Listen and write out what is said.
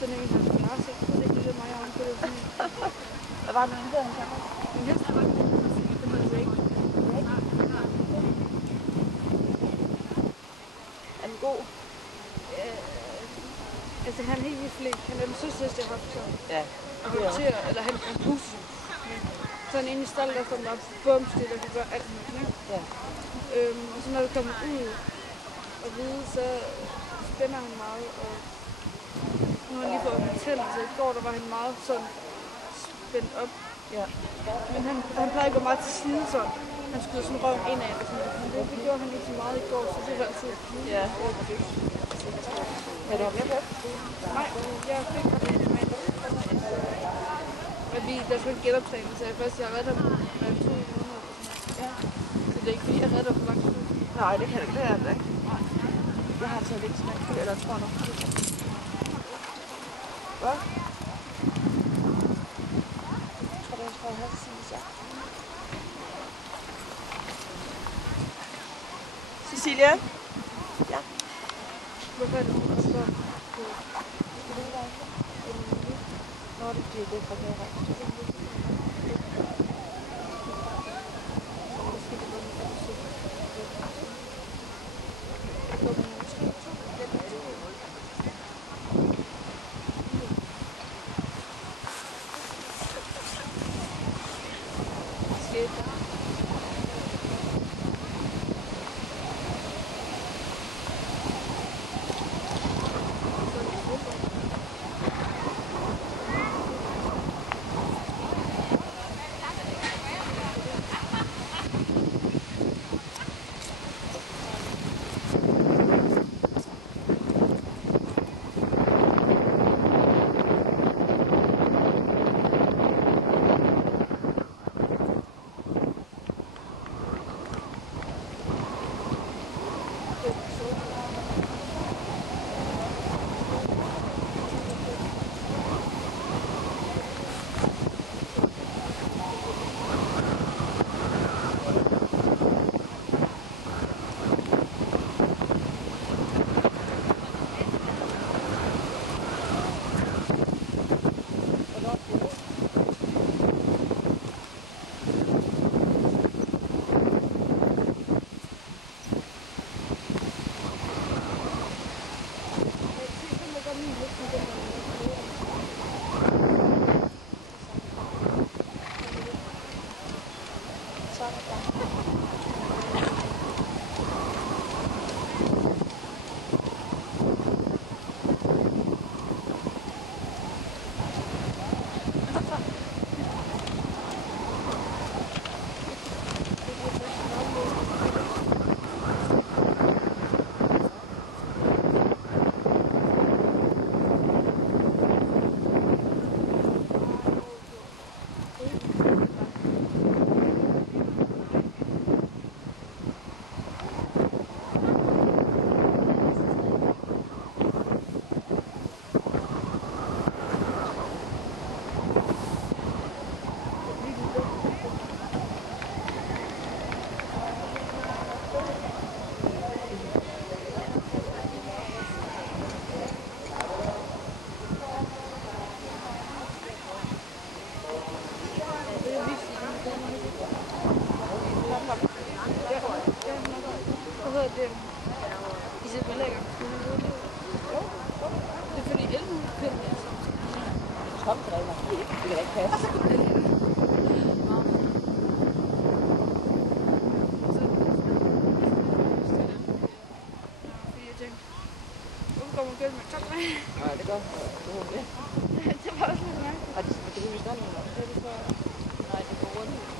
den er 71, så det er ikke det mig om på det. Hvad var det, han hedder, han sagde? Men helst er det hedder Ray. Er den god? Altså han er helt vildt flink. Han er den sødeste, jeg har haft så. Ja. Eller han er positiv. Så er han inde i stallet, der kommer bare bumstille, og kan gøre alt muligt. Ja. Og så når vi kommer ud og vide, så spænder han meget. Og nu har han lige fået tænder, så i går der var han meget sådan spændt op. Ja. Men han plejer at gå meget til side sådan. Han skyder sådan røven indad og sådan noget. Men det gjorde han ikke så meget i går, så det var altid Ja. Kan du have mere på? Nej, jeg fik ham ikke med. Men der skulle ikke genoptræne, så jeg har været der med 2 måneder. Ja. Så det er ikke fordi, jeg har været der for lang tid. Nej, det kan det ikke. Det er ikke. Jeg har taget lidt smag på, eller tror nok. Hvad? Jeg tror, det er have sige så. Cecilia? Ja. Hvorfor er det hun også går? Nå, det bliver det fra her rejse. Nej, det gør det. Det var også lidt mærkeligt. Har de vist noget? Ja, det tror jeg. Nej, det går rundt.